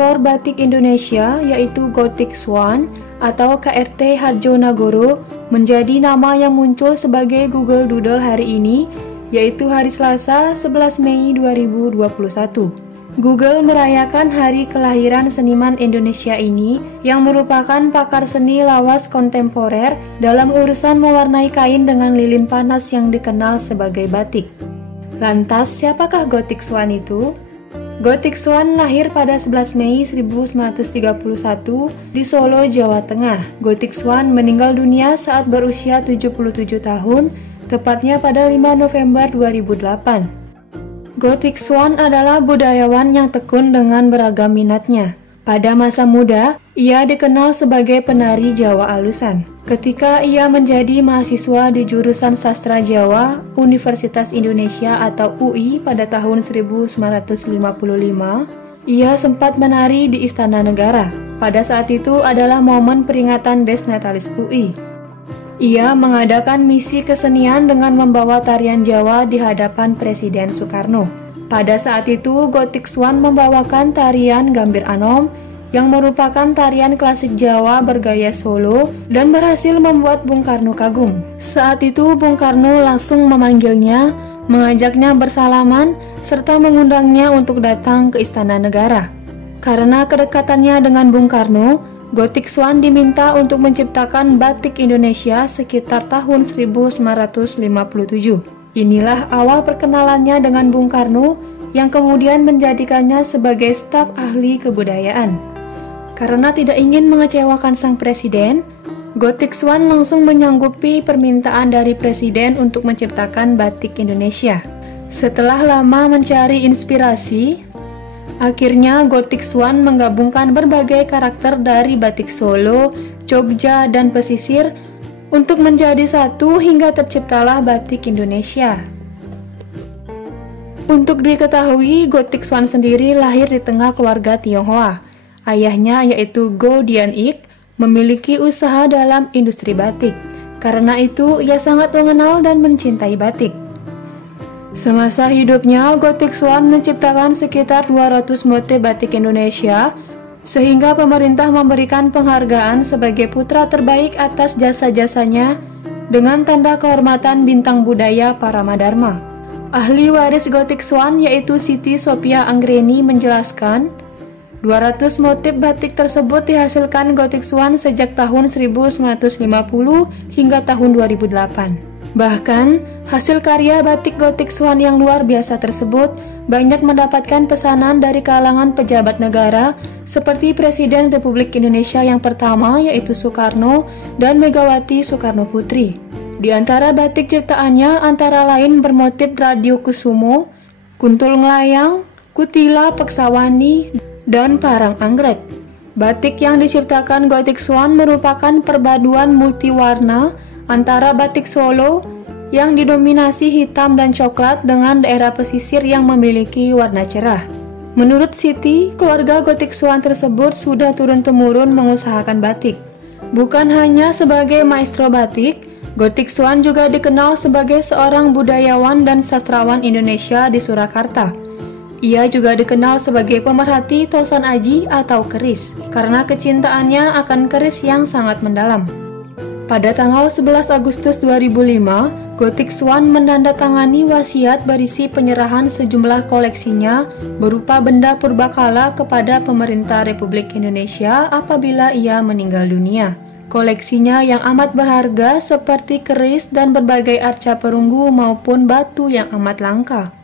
pelopor batik Indonesia yaitu Gothic Swan atau KRT Harjonagoro menjadi nama yang muncul sebagai Google Doodle hari ini, yaitu hari Selasa 11 Mei 2021. Google merayakan hari kelahiran seniman Indonesia ini yang merupakan pakar seni lawas kontemporer dalam urusan mewarnai kain dengan lilin panas yang dikenal sebagai batik. Lantas, siapakah Gothic Swan itu? Gothic Swan lahir pada 11 Mei 1931 di Solo, Jawa Tengah. Gothic Swan meninggal dunia saat berusia 77 tahun, tepatnya pada 5 November 2008. Gothic Swan adalah budayawan yang tekun dengan beragam minatnya. Pada masa muda, ia dikenal sebagai penari Jawa alusan. Ketika ia menjadi mahasiswa di jurusan Sastra Jawa, Universitas Indonesia atau UI pada tahun 1955, ia sempat menari di Istana Negara. Pada saat itu adalah momen peringatan Des Natalis UI. Ia mengadakan misi kesenian dengan membawa tarian Jawa di hadapan Presiden Soekarno. Pada saat itu, Gothic Swan membawakan tarian Gambir Anom yang merupakan tarian klasik Jawa bergaya Solo dan berhasil membuat Bung Karno kagum. Saat itu, Bung Karno langsung memanggilnya, mengajaknya bersalaman, serta mengundangnya untuk datang ke Istana Negara. Karena kedekatannya dengan Bung Karno, Gothic Swan diminta untuk menciptakan batik Indonesia sekitar tahun 1957. Inilah awal perkenalannya dengan Bung Karno yang kemudian menjadikannya sebagai staf ahli kebudayaan. Karena tidak ingin mengecewakan sang presiden, Gothic Swan langsung menyanggupi permintaan dari presiden untuk menciptakan batik Indonesia. Setelah lama mencari inspirasi, akhirnya Gothic Swan menggabungkan berbagai karakter dari batik Solo, Jogja, dan pesisir untuk menjadi satu hingga terciptalah batik Indonesia. Untuk diketahui, Gothic Swan sendiri lahir di tengah keluarga Tionghoa. Ayahnya yaitu Go Dian Ik memiliki usaha dalam industri batik. Karena itu, ia sangat mengenal dan mencintai batik. Semasa hidupnya, Gothic Swan menciptakan sekitar 200 motif batik Indonesia, sehingga pemerintah memberikan penghargaan sebagai putra terbaik atas jasa-jasanya dengan tanda kehormatan Bintang Budaya Paramadharma. Ahli waris Gothic Swan yaitu Siti Sophia Anggreni menjelaskan, 200 motif batik tersebut dihasilkan Gothic Swan sejak tahun 1950 hingga tahun 2008. Bahkan, hasil karya batik Gothic Swan yang luar biasa tersebut banyak mendapatkan pesanan dari kalangan pejabat negara seperti Presiden Republik Indonesia yang pertama yaitu Soekarno dan Megawati Soekarno Putri. Di antara batik ciptaannya antara lain bermotif Radio Kusumo, Kuntul Nglayang, Kutila Peksawani, dan Parang Anggrek. Batik yang diciptakan Gothic Swan merupakan perpaduan multiwarna antara batik Solo yang didominasi hitam dan coklat dengan daerah pesisir yang memiliki warna cerah. Menurut Siti, keluarga Gothic Swan tersebut sudah turun-temurun mengusahakan batik. Bukan hanya sebagai maestro batik, Gothic Swan juga dikenal sebagai seorang budayawan dan sastrawan Indonesia di Surakarta. Ia juga dikenal sebagai pemerhati Tosan Aji atau keris, karena kecintaannya akan keris yang sangat mendalam. Pada tanggal 11 Agustus 2005, Gothic Swan menandatangani wasiat berisi penyerahan sejumlah koleksinya berupa benda purbakala kepada pemerintah Republik Indonesia apabila ia meninggal dunia. Koleksinya yang amat berharga seperti keris dan berbagai arca perunggu maupun batu yang amat langka.